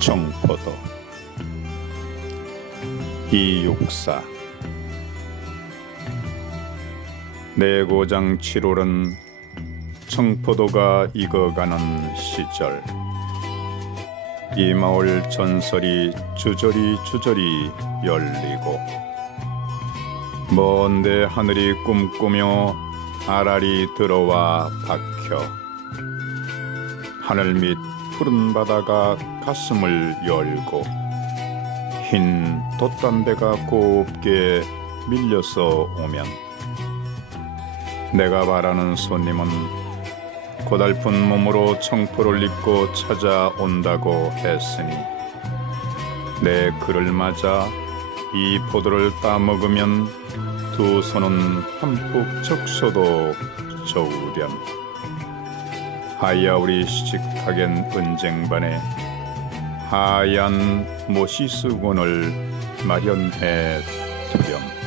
청포도. 이육사. 내 고장 7월은 청포도가 익어가는 시절. 이 마을 전설이 주저리 주저리 열리고 먼데 하늘이 꿈꾸며 아랄이 들어와 박혀 하늘 밑 푸른 바다가 가슴을 열고 흰 돛담배가 곱게 밀려서 오면 내가 바라는 손님은 고달픈 몸으로 청포를 입고 찾아온다고 했으니 내 그를 맞아 이 포도를 따먹으면 두 손은 흠뻑 적셔도 좋으련 하야 우리 시직하겐 은쟁반에 하얀 모시수건을 마련해 두렴